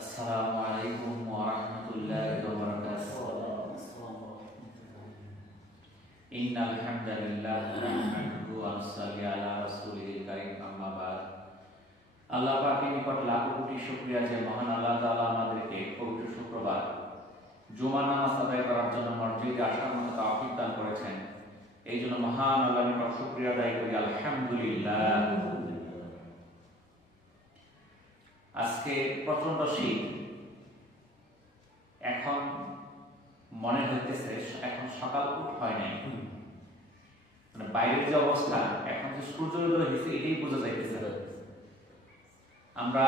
আসসালামু আলাইকুম ওয়া রাহমাতুল্লাহি ওয়া বারাকাতুহু। ইন্নাল হামদালিল্লাহ নাহমাদুহু ওয়া নুসাল্লি আলা রাসূলিল কারীম, আম্মা বাদ। আল্লাহ পাকের নিকট লাখো কোটি শুকরিয়া যে মহান আল্লাহ তাআলা আমাদেরকে পবিত্র শুক্রবার জুমা নামাজ আদায় করার জন্য মসজিদে আসার মতো তৌফিক দান করেছেন। এই জন্য মহান আল্লাহর নিকট শুকরিয়া আদায় করি, আলহামদুলিল্লাহ। আজকে প্রচন্ড শীত, এখন মনে হইতেছে এখন সকাল হয় নাই, মানে বাইরের যে অবস্থা, এখন যে সূর্যোদয় হয়েছে এটাই বোঝা যাইতেছে। আমরা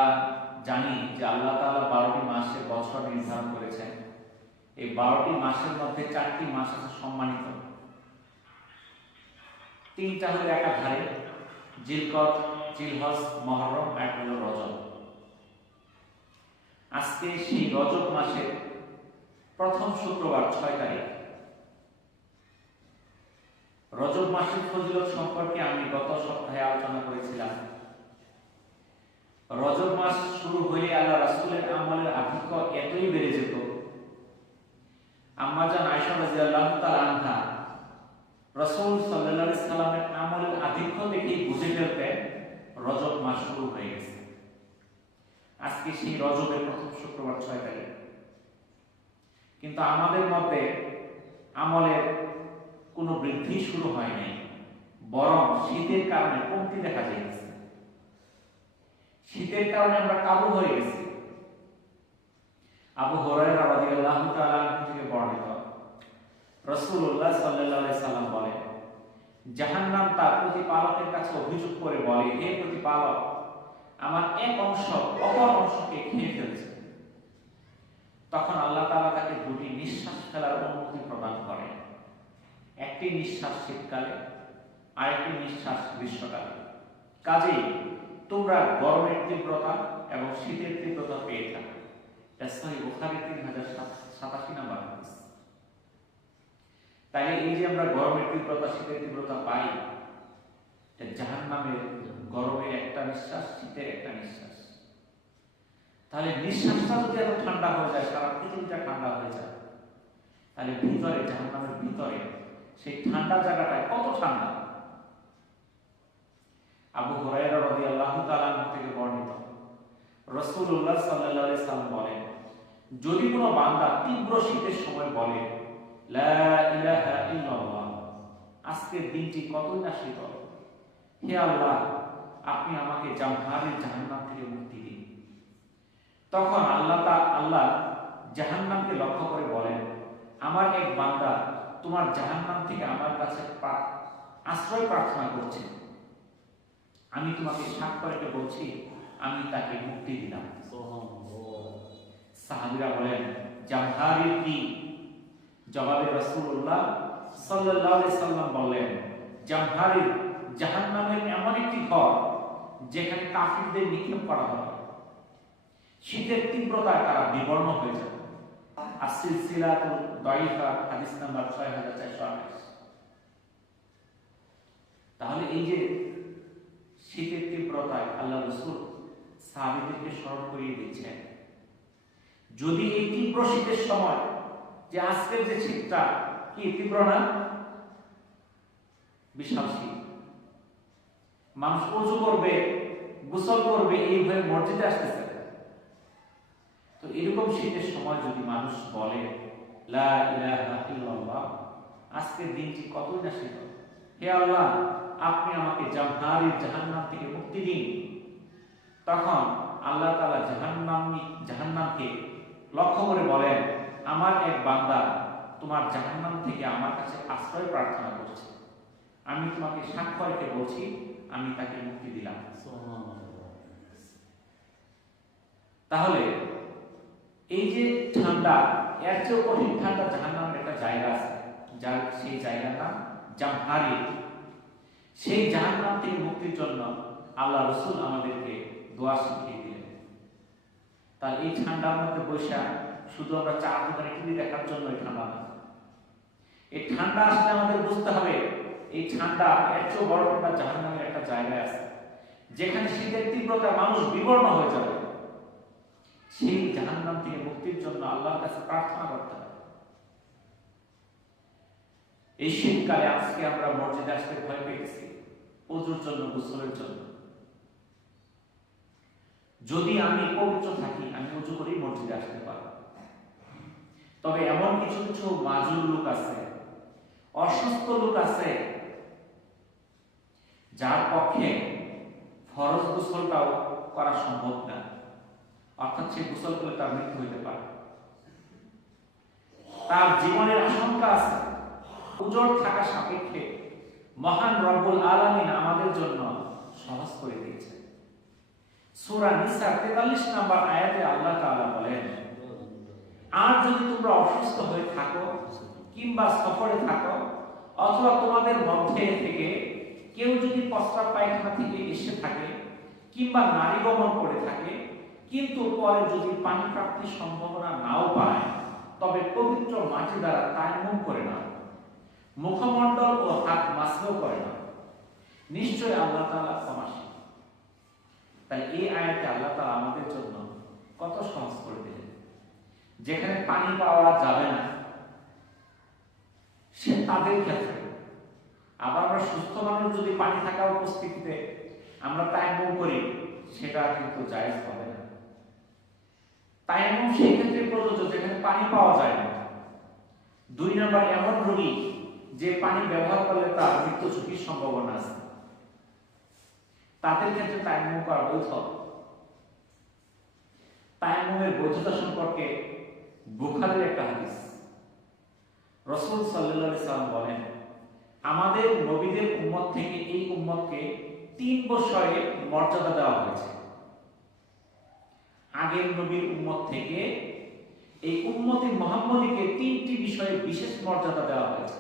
জানি যে আল্লাহ তাআলা 12টি মাসের বছর নির্ধারণ করেছেন। এই 12টি মাসের মধ্যে 4টি মাস আছে সম্মানিত, 3টা হলো একাধারে, জিলকদ, জিলহজ, মুহররম, আর হলো রজব। আজকে সেই রজব মাসের প্রথম শুক্রবার 6 তারিখ। রজব মাসের ফজিলত সম্পর্কে আমি গত সপ্তাহে আলোচনা করেছিলাম। রজব মাস শুরু হয়ে আল্লাহ রাসূলের আমলের আধিক্য এতই বেড়ে যেত, আম্মা জান আয়েশা রাদিয়াল্লাহু তাআলা আনহা রাসূল সাল্লাল্লাহু আলাইহি সাল্লামের আমলের আধিক্য দেখেই বুঝে ফেলতেন রজব মাস শুরু হয়ে গেছে। আজকে সেই রজবের প্রথম শুক্রবার 6 তারিখ, কিন্তু আমাদের মধ্যে আমলের কোনো বৃদ্ধি শুরু হয় নাই, বরং শীতের কারণে কমতি দেখা যাচ্ছে। শীতের কারণে আমরা কাবু হয়ে গেছি। আবু হুরায়রা রাদিয়াল্লাহু তাআলা থেকে বর্ণিত, রাসূলুল্লাহ সাল্লাল্লাহু আলাইহি সাল্লাম বলেন, জাহান্নাম তার প্রতিপালকের কাছে অভিযোগ করে বলে, হে প্রতিপালক, আমার এক অংশ অপর অংশকে খেয়ে ফেলছে। তখন আল্লাহ তাআলা তাকে দুটি নিঃশ্বাস ফেলার অনুমতি প্রদান করেন। একটি নিঃশ্বাস শীতকালে, আরেকটি নিঃশ্বাস গ্রীষ্মকালে। কাজেই তোমরা গরমের তীব্রতা এবং শীতের তীব্রতা পেয়ে থাকো। সহিহ বুখারী 3087 নম্বর হাদিস। তাই এই যে আমরা গরমের তীব্রতা, শীতের তীব্রতা পাই, জাহান্নামের গরমের একটা নিঃশ্বাস, শীতের একটা নিঃশ্বাস। তাহলে নিঃশ্বাসটা যদি এত ঠান্ডা হয়ে যায়, সারা পৃথিবীটা ঠান্ডা হয়ে যায়, তাহলে ভিতরে, জাহান্নামের ভিতরে সেই ঠান্ডা জায়গাটায় কত ঠান্ডা। আবু হুরায়রা রাদিয়াল্লাহু তাআলা থেকে বর্ণিত, রাসূলুল্লাহ সাল্লাল্লাহু আলাইহি সাল্লাম বলেন, যদি কোনো বান্দা তীব্র শীতের সময় বলে, লা ইলাহা ইল্লাল্লাহ, আজকের দিনটি কতই না শীতল, হে আল্লাহ, আপনি আমাকে জামহারের জাহান্নাম থেকে মুক্তি দিন। তখন আল্লাহ জাহান্নামকে লক্ষ্য করে বলেন, আমার এক বান্দা তোমার জাহান্নাম থেকে আমার কাছে আশ্রয় প্রার্থনা করছে, আমি তোমাকে সাক্ষ্য রেখে বলছি, আমি তাকে মুক্তি দিলাম। সাহাবীরা বলেন, জামহারের কি? জবাবে রাসূলুল্লাহ সাল্লাল্লাহু আলাইহি সাল্লাম বললেন, জামহারের জাহান্নামের এমন একটি ঘর যেখানে কাফিরদের নিক্ষেপ করা হবে। শীতের তীব্রতায় তারা বিবর্ণ হয়ে যাবে। আস-সিলসিলাতুল দাঈফা হাদিস নাম্বার 6428। তাহলে এই যে শীতের তীব্রতায় আল্লাহ রাসূল সাহাবীদেরকে স্মরণ করিয়ে দিচ্ছেন, যদি এই তীব্র শীতের সময়, যে আজকের যে শীতটা কি তীব্র না, বিশাল শীত, মানুষ ওযু করবে, গোসল করবে, এইভাবে মসজিদে আসতেছে, তো এরকম শীতের সময় যদি মানুষ বলে, লা ইলাহা ইল্লাল্লাহ, আজকের দিনটি কতই না শীতল, হে আল্লাহ, আপনি আমাকে জামহারের জাহান্নাম থেকে মুক্তি দিন, তখন আল্লাহ তাআলা জাহান্নামকে লক্ষ্য করে বলেন, আমার এক বান্দা তোমার জাহান্নাম থেকে আমার কাছে আশ্রয় প্রার্থনা করছে, আমি তোমাকে সাক্ষ্য রেখে বলছি, আমি তাকে মুক্তি দিলাম। তাহলে এই যে ঠান্ডা, এর চেয়েও কঠিন ঠান্ডা জাহান্নামের একটা জায়গা আছে, যার সেই জায়গার নাম জামহারির। সেই জাহান্নাম থেকে মুক্তির জন্য আল্লাহ রাসূল আমাদেরকে দোয়া শিখিয়ে দিলেন। তাই এই ঠান্ডার মধ্যে বসে শুধু আমরা চা দোকানে টিভি দেখার জন্য এই ঠান্ডা না, এই ঠান্ডা আসলে আমাদের বুঝতে হবে, এই ঠান্ডা এর চেয়েও বড় ঠান্ডা জাহান্নামের একটা জায়গা আছে, যেখানে শীতের তীব্রতা মানুষ বিবর্ণ হয়ে যাবে। সেই জাহান্নাম থেকে মুক্তির জন্য আল্লাহর কাছে প্রার্থনা করতে হবে। এই শীতকালে আজকে আমরা মসজিদে আসতে ভয় পেয়েছি ওযুর জন্য, গোসলের জন্য। যদি আমি পবিত্র থাকি, আমি ওযু করেই মসজিদে আসতে পারব। তবে এমন কিছু কিছু মাজুর লোক আছে, অসুস্থ লোক আছে, যার পক্ষে ফরজ গোসলটাও করা সম্ভব না, অর্থাৎ সে গোসল করলে তার মৃত্যু হইতে পারে, তার জীবনের আশঙ্কা আছে। উজর থাকা সাপেক্ষে মহান রব্বুল আলামিন আমাদের জন্য সহজ করে দিয়েছে। সূরা নিসা 43 নম্বর আয়াতে আল্লাহ তাআলা বলেন, আর যদি তোমরা অসুস্থ হয়ে থাকো কিংবা সফরে থাকো, অথবা তোমাদের মধ্যে থেকে কেউ যদি প্রস্রাব পায়খানা থেকে এসে থাকে কিংবা নারী গমন করে থাকে, কিন্তু পরে যদি পানি প্রাপ্তির সম্ভাবনা নাও পায়, তবে পবিত্র মাটি দ্বারা তায়াম্মুম করে নাও, মুখমণ্ডল ও হাত মাসও করে নাও, নিশ্চয় আল্লাহ তাআলা ক্ষমাশীল। তাই এই আয়াতে আল্লাহ তাআলা আমাদের জন্য কত সহজ করে দিলেন। যেখানে পানি পাওয়া যাবে না সে তাদের ক্ষেত্রে, আবার আমরা সুস্থ মানুষ যদি পানি থাকা উপস্থিতিতে আমরা তায়াম্মুম করি, সেটা কিন্তু জায়েজ হবে না। তায়াম্মুম সেই ক্ষেত্রে প্রযোজ্য যেখানে পানি পাওয়া যায় না। 2 নম্বর, এমন রোগী যে পানি ব্যবহার করলে তার মৃত্যু ঝুঁকির সম্ভাবনা আছে, তাদের ক্ষেত্রে তায়াম্মুম করা বৈধ। তায়াম্মুমের বৈধতা সম্পর্কে বুখারীর একটা হাদিস, রাসূল সাল্লাল্লাহু আলাইহি সাল্লাম বলেন, আমাদের নবীদের উম্মত থেকে এই উম্মতকে 3 বিষয়ে মর্যাদা দেওয়া হয়েছে। আগের নবীর উম্মত থেকে এই উম্মতে মুহাম্মদীকে 3টি বিষয়ে বিশেষ মর্যাদা দেওয়া হয়েছে।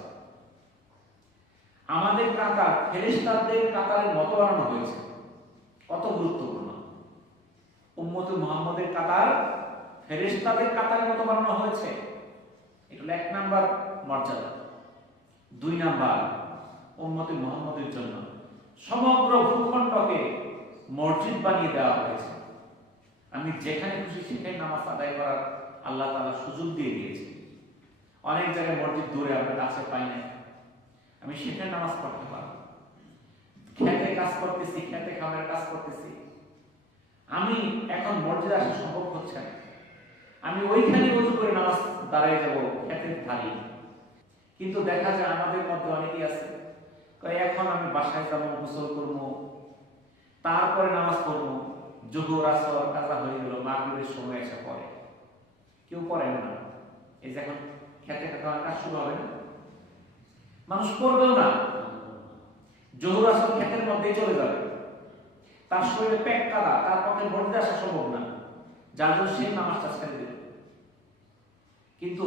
আমাদের কাতার ফেরেশতাদের কাতারের মতো বানানো হয়েছে। কত গুরুত্বপূর্ণ! উম্মতে মুহাম্মদের কাতার ফেরেশতাদের কাতারের মতো বানানো হয়েছে। এটা হলো 1 নাম্বার মর্যাদা। 2 নাম্বার, উম্মতে মুহাম্মদের জন্য সমগ্র ভূখণ্ডকে মসজিদ বানিয়ে দেওয়া হয়েছে। আমি যেখানে খুশি সেখানে নামাজ আদায় করার আল্লাহ তাআলা সুযোগ দিয়ে দিয়েছে। অনেক জায়গায় মসজিদ দূরে, আমরা কাছে পাই না, আমি সেখানে নামাজ পড়তে পারবো। খেতে কাজ করতেছি, খেতে খামারের কাজ করতেছি, আমি এখন মসজিদে আসা সম্ভব হচ্ছে না, আমি ওইখানে ওযু করে নামাজ দাঁড়ায় যাব খেতের ধারে। কিন্তু দেখা যায় আমাদের মধ্যে অনেকেই আছে, এখন আমি বাসায় যাবো, গোসল করবো, তারপরে নামাজ পড়বো, জোহর আসর কাজা হয়ে গেল, মাগরিবের সময় এসে পড়ে। কেউ পড়ে না। এই যে এখন খেতে খাওয়ার কাজ শুরু হবে না, মানুষ পড়বেও না, জোহর আসর খেতের মধ্যেই চলে যাবে, তার শরীরে পেট কাদা, তার পক্ষে মসজিদে আসা সম্ভব না, যার জন্য সে নামাজটা ছেড়ে দিল। কিন্তু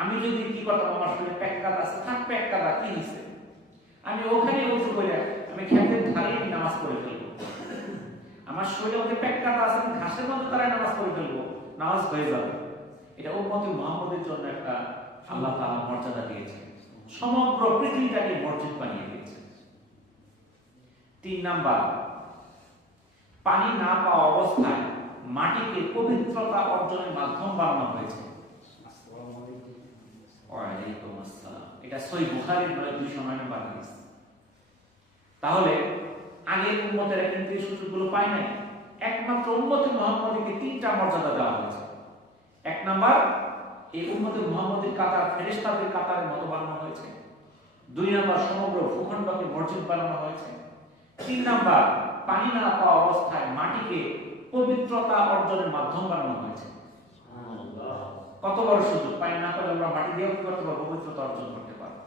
আমি যদি কি করতাম, আমার শরীরে পেট কাদা আছে, থাক পেট কাদা কি হয়েছে, আমি ওখানে ওযু করে আমি খেতের ধারেই নামাজ পড়ে ফেলবো। আমার শরীরে মধ্যে পেট কাদা আছে, আমি ঘাসের মধ্যে তারাই নামাজ পড়ে ফেলবো, নামাজ হয়ে যাবে। এটা উম্মতে মুহাম্মদের জন্য একটা আল্লাহ তাআলা মর্যাদা দিয়েছে, সমগ্র পৃথিবীটাকে মসজিদ বানিয়ে দিয়েছে। 3 নাম্বার, পানি না পাওয়া অবস্থায় মাটিকে পবিত্রতা অর্জনের মাধ্যম বানানো হয়েছে। ওয়ালাইকুম আসসালাম। এটা সহিহ বুখারীর 209 নম্বর হাদিস। তাহলে আগের উম্মতেরা কিন্তু এই সুযোগগুলো পায় নাই, একমাত্র উম্মতে মুহাম্মদীকে 3টা মর্যাদা দেওয়া হয়েছে। 1 নাম্বার, এই উম্মতে মুহাম্মদীর কাতার ফেরেশতাদের কাতারের মতো বানানো হয়েছে। 2 নাম্বার, সমগ্র ভূখণ্ডকে মসজিদ বানানো হয়েছে। 3 নাম্বার, পানি না পাওয়া অবস্থায় মাটিকে পবিত্রতা অর্জনের মাধ্যম বানানো হয়েছে। কত বড় সুযোগ! পানি না পেলে আমরা মাটি দিয়ে কি করতে পারবো? পবিত্রতা অর্জন করতে পারবো।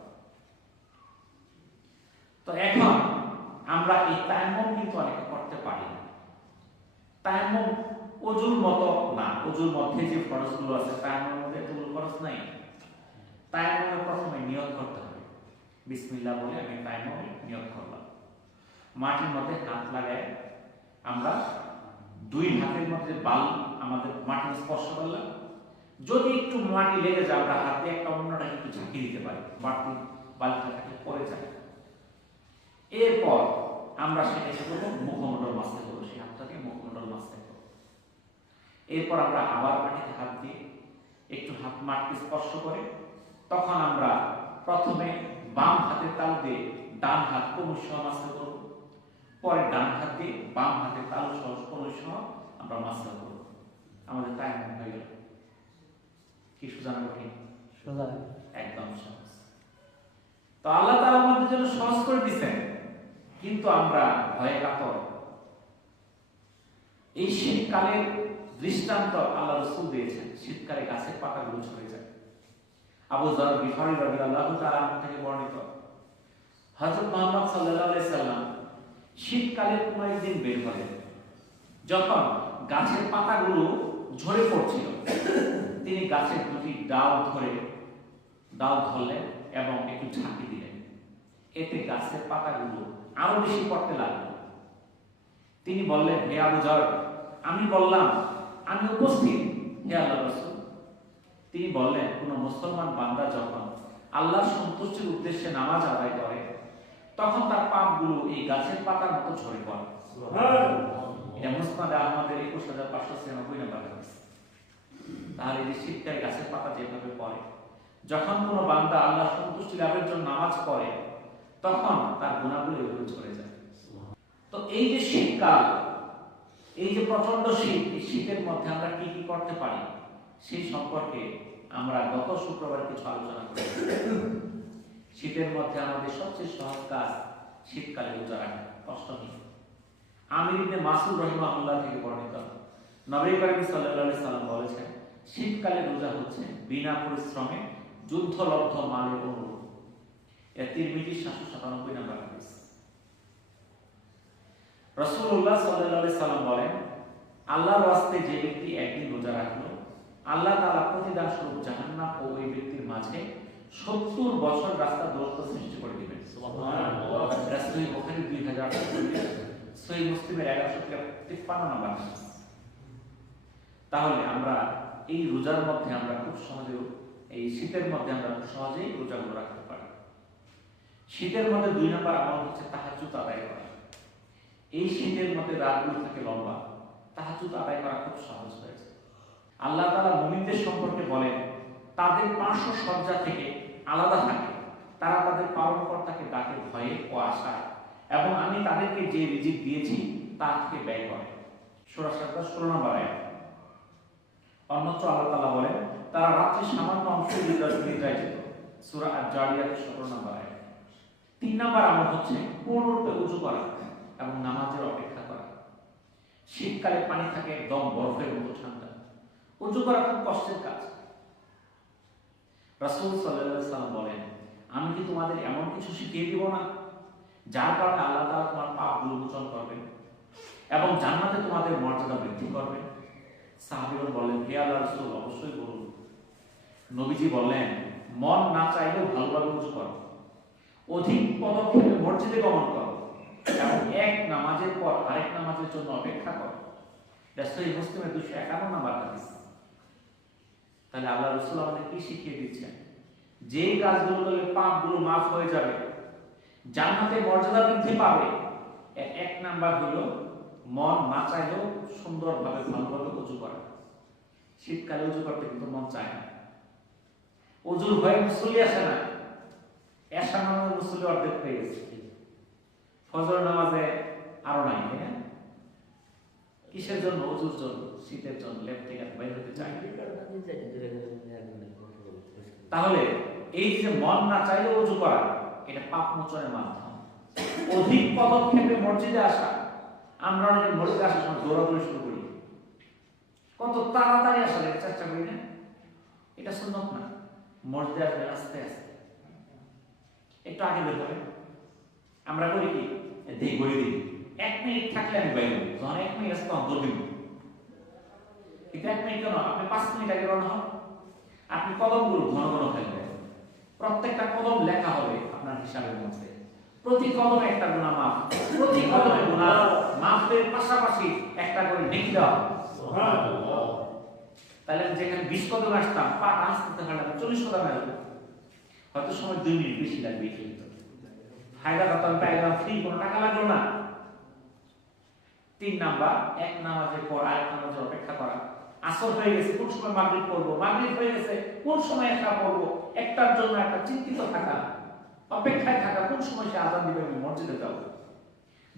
তো এখন আমরা এই তায়াম্মুম কিন্তু অনেকে করতে পারি না। তায়াম্মুম ওযুর মতো না, ওযুর মধ্যে যে ফরজগুলো আছে তায়াম্মুমের মধ্যে এতগুলো ফরজ নাই। তায়াম্মুমে প্রথমে নিয়ত করতে হবে, বিসমিল্লাহ বলে আমি তায়াম্মুমে নিয়ত করলাম। মাটির মধ্যে হাত লাগায় আমরা 2 হাতের মধ্যে বাল আমাদের মাটি স্পর্শ করলাম, যদি একটু মাটি লেগে যায় আমরা হাতে একটা অন্যটা একটু ঝাঁকি দিতে পারি, বাড়তি বালতিটা থেকে পড়ে যায়। এরপর আমরা সেটা কি করবো? মুখমণ্ডল মাসে করবো, সেই হাতটাকে মুখমণ্ডল মাসে করবো। এরপর আমরা আবার মাটিতে হাত দিয়ে একটু হাত মাটিকে স্পর্শ করে তখন আমরা প্রথমে বাম হাতের তালু দিয়ে ডান হাত কোমর সহ মাসা করব, পরে ডান হাত দিয়ে বাম হাতের তালু সহ কোমর সহ আমরা মাসা করব। আমাদের তায়াম্মুম হয়ে গেল। কি সোজা না কঠিন? সোজা, একদম সহজ। তো আল্লাহ তাআলা আমাদের জন্য সহজ করে দিয়েছেন, কিন্তু আমরা ভয়ে কাতর। এই শীতকালের দৃষ্টান্ত আল্লাহ রাসূল দিয়েছেন, শীতকালে গাছের পাতাগুলো ঝরে যায়। আবু যর গিফারী রাদিয়াল্লাহু তাআলা থেকে বর্ণিত, হযরত মুহাম্মদ সাল্লাল্লাহু আলাইহি সাল্লাম শীতকালে কোনো একদিন বের হলেন, যখন গাছের পাতাগুলো ঝরে পড়ছিল, তিনি গাছের দুটি ডাল ধরলেন এবং একটু ঝাঁকি দিলেন। এতে গাছের পাতাগুলো আরো বেশি পড়তে লাগলো। তিনি বললেন, হে আবু যর, আমি বললাম আমি উপস্থিত, হে আল্লাহর রাসূল। তিনি বললেন, কোন মুসলমান বান্দা যখন আল্লাহর সন্তুষ্টির উদ্দেশ্যে নামাজ আদায় করে তখন তার পাপগুলো এই গাছের পাতার মতো ঝরে পড়ে। এটা মুসনাদে আহমদের 21596 নম্বর হাদিস। তাহলে এই শীতকালে গাছের পাতা যেভাবে পড়ে, যখন কোনো বান্দা আল্লাহর সন্তুষ্টি লাভের জন্য নামাজ পড়ে তখন তার গুনাহগুলো এভাবে ঝরে যায়। তো এই যে শীতকাল, এই যে প্রচন্ড শীত, এই শীতের মধ্যে আমরা কি কি করতে পারি সেই সম্পর্কে আমরা গত শুক্রবার কিছু আলোচনা করেছি। শীতের মধ্যে আমাদের সবচেয়ে সহজ কাজ শীতকালে রোজা রাখা, কষ্ট নেই। আমির ইবনে মাসউদ রাহিমাহুল্লাহ থেকে বর্ণিত, নবী করিম সাল্লাল্লাহু আলাইহি সাল্লাম বলেছেন, শীতকালে রোজা হচ্ছে বিনা পরিশ্রমে যুদ্ধলব্ধ মালের অনুরূপ। এর তিরমিজি 797 নম্বর হাদিস। রাসূলুল্লাহ সাল্লাল্লাহু আলাইহি সাল্লাম বলেন, আল্লাহর ওয়াস্তে যে ব্যক্তি একদিন রোজা রাখলো, আল্লাহ তাআলা প্রতিদান স্বরূপ জাহান্নাম ও ওই ব্যক্তির মাঝে 70 বছর রাস্তা দূরত্ব সৃষ্টি করে দিবেন। সুবহানাল্লাহ। রাসূল বুখারী 2000, সহিহ মুসলিমের 1153 নম্বর হাদিস। তাহলে আমরা এই রোজার মধ্যে আমরা খুব সহজে, এই শীতের মধ্যে আমরা খুব সহজেই রোজাগুলো রাখতে পারি। শীতের মধ্যে 2 নম্বর আমল হচ্ছে তাহাজ্জুদ আদায় করা। এই শীতের মধ্যে রাতগুলো থাকে লম্বা, তাহাজ্জুদ আদায় করা খুব সহজ হয়েছে। আল্লাহ তাআলা মুমিনদের সম্পর্কে বলেন, তাদের পার্শ্ব সজ্জা থেকে আলাদা থাকে, তারা তাদের পালনকর্তাকে ডাকে ভয়ে ও আশায়, এবং আমি তাদেরকে যে রিজিক দিয়েছি তা থেকে ব্যয় করে। সূরা সাজদা 16 নম্বর আয়াত। অন্যত্র আল্লাহ তাআলা বলেন, তারা রাত্রে সামান্য অংশ নিদ্রায় যেত। সূরা আজ-জারিয়াত 17 নম্বর আয়াত। 3 নম্বর আমল হচ্ছে পূর্ণরূপে ওযু করা এবং নামাজের অপেক্ষা করা। শীতকালে পানি থাকে একদম বরফের মতো ঠান্ডা, ওযু করা খুব কষ্টের কাজ। রাসূল সাল্লাল্লাহু আলাইহি সাল্লাম বলেন, আমি কি তোমাদের এমন কিছু শিখিয়ে দিব না যার কারণে আল্লাহ তাআলা তোমার পাপগুলো মোচন করবেন এবং জান্নাতে তোমাদের মর্যাদা বৃদ্ধি করবেন? সাহাবীগণ বললেন, হে আল্লাহর রাসূল, অবশ্যই বলুন। নবীজি বললেন, মন না চাইলেও ভালোভাবে ওযু করো, অধিক পদক্ষেপে মসজিদে গমন করো এবং এক নামাজের পর আরেক নামাজের জন্য অপেক্ষা করো। এটা সহিহ মুসলিমের 251 নম্বর হাদিস। তাহলে আল্লাহর রাসূল আমাদের কি শিখিয়ে দিচ্ছেন? যে কাজগুলো করলে পাপগুলো মাফ হয়ে যাবে, জান্নাতে মর্যাদা বৃদ্ধি পাবে, এক নাম্বার হলো মন না চাইলেও সুন্দরভাবে ভালোভাবে ওযু করা। শীতকালে ওযু করতে কিন্তু মন চায় না, ওযুর ভয়ে মুসল্লি আসে না। এশা নামাজের মুসল্লি অর্ধেক হয়ে গেছে, ফজর নামাজে আরো নাই। হ্যাঁ, কিসের জন্য? ওযুর জন্য, শীতের জন্য লেপ থেকে বাইরে হতে চায়। তাহলে এই যে মন না চাইলেও ওযু করা, এটা পাপ মোচনের মাধ্যম। অধিক পদক্ষেপে মসজিদে আসা, আমরা অনেকে মসজিদে আসার সময় দৌড়াদৌড়ি শুরু করি, কত তাড়াতাড়ি আসার চেষ্টা করি না? এটা সুন্নাত না। মসজিদে আসবে আস্তে আস্তে, একটু আগে বের হবে। আমরা করি কি, দেই গড়ি দিই, 1 মিনিট থাকলে আমি বাইরে হই, যখন 1 মিনিট আসতে তখন দৌড় দিব। কিন্তু 1 মিনিট কেন, আপনি 5 মিনিট আগে রওনা হন। আপনি কদমগুলো ঘন ঘন ফেলবেন, প্রত্যেকটা কদম লেখা হবে আপনার হিসাবের মধ্যে। প্রতি কদমে একটা গুনাহ মাফ, প্রতি কদমে গুনাহ মাফের পাশাপাশি একটা করে নেকি দেওয়া। সুবহানাল্লাহ। তাহলে যেখানে 20 কদম আসতাম, পা আসতে পারলে 40 কদম আসবে, হয়তো সময় 2 মিনিট বেশি লাগবে। কিন্তু ফায়দা কত? আমি পাইলাম ফ্রি, কোনো টাকা লাগলো না। 3 নাম্বার, এক নামাজের পর আরেক নামাজের অপেক্ষা করা। আসর হয়ে গেছে কোন সময় মাগরিব পড়বো, মাগরিব হয়ে গেছে কোন সময় এশা পড়বো, একটার জন্য একটা চিন্তিত থাকা, অপেক্ষায় থাকা কোন সময় সে আযান দিবে আমি মসজিদে যাব।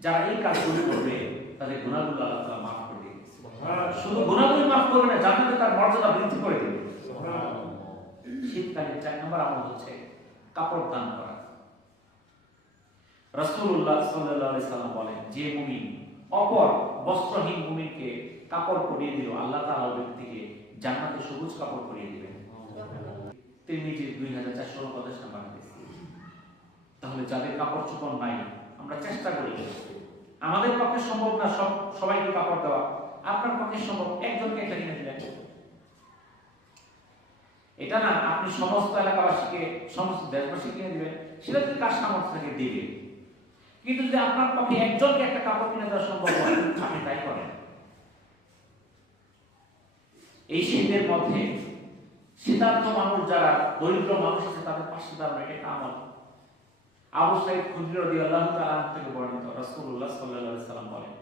যারা এই কাজগুলো করবে তাদের গুনাহগুলো আল্লাহ তাআলা মাফ করে দিবেন। শুধু গুনাহগুলো মাফ করবে না, জান্নাতে তার মর্যাদা বৃদ্ধি করে দিবে। শীতকালে 4 নম্বর আমল হচ্ছে কাপড় দান করা। রাসূলুল্লাহ সাল্লাল্লাহু আলাইহি সাল্লাম বলেন, যে মুমিন অপর বস্ত্রহীন মুমিনকে কাপড় পরিয়ে দিল, আল্লাহ তাআলা ওই ব্যক্তিকে জান্নাতে সবুজ কাপড় পরিয়ে দিবেন। তিরমিজি 2450 নম্বর হাদিস। তাহলে যাদের কাপড় চোপড় নাই, আমরা চেষ্টা করি, আমাদের পক্ষে সম্ভব না সবাইকে কাপড় দেওয়া, আপনার পক্ষে সম্ভব, একজনকে একটা কিনে দিলেন। এটা না আপনি সমস্ত এলাকাবাসীকে, সমস্ত দেশবাসীকে কিনে দিবেন, সেটা যদি কার সামর্থ্য থেকে দিবে। কিন্তু যদি আপনার পক্ষে একজনকে একটা কাপড় কিনে দেওয়া সম্ভব হয়, আপনি তাই করেন। এই শীতের মধ্যে শীতার্থ মানুষ, যারা দরিদ্র মানুষ আছে, তাদের পাশে দাঁড়ানো এটা আমল। আবু সাঈদ খুদরি রাদিয়াল্লাহু তাআলা থেকে বর্ণিত, রাসূলুল্লাহ সাল্লাল্লাহু আলাইহি সাল্লাম বলেন,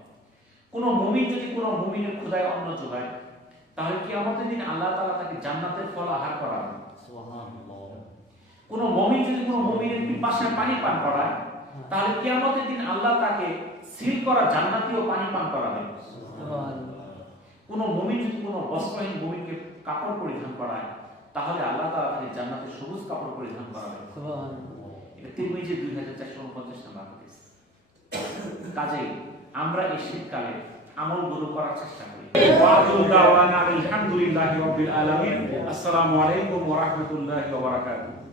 কোন মুমিন যদি কোন মুমিনের ক্ষুধায় অন্ন যোগায়, তাহলে কিয়ামতের দিন আল্লাহ তাআলা তাকে জান্নাতের ফল আহার করাবেন। সুবহানাল্লাহ। কোন মুমিন যদি কোন মুমিনের পিপাসায় পানি পান করায়, তাহলে কিয়ামতের দিন আল্লাহ তাকে সিল করা জান্নাতীয় পানি পান করাবেন। সুবহানাল্লাহ। কোন মুমিন যদি কোন বস্ত্রহীন মুমিনকে কাপড় পরিধান করায়, তাহলে আল্লাহ তাআলা তাকে জান্নাতের সবুজ কাপড় পরিধান করাবেন। সুবহানাল্লাহ। এটা তিরমিজি 2449 নম্বর হাদিস। কাজেই আমরা এই শীতকালে আমলগুলো করার চেষ্টা করি। ওয়া আলহামদুলিল্লাহি রাব্বিল আলামিন। আসসালামু আলাইকুম ওয়া রাহমাতুল্লাহি ওয়া বারাকাতুহু।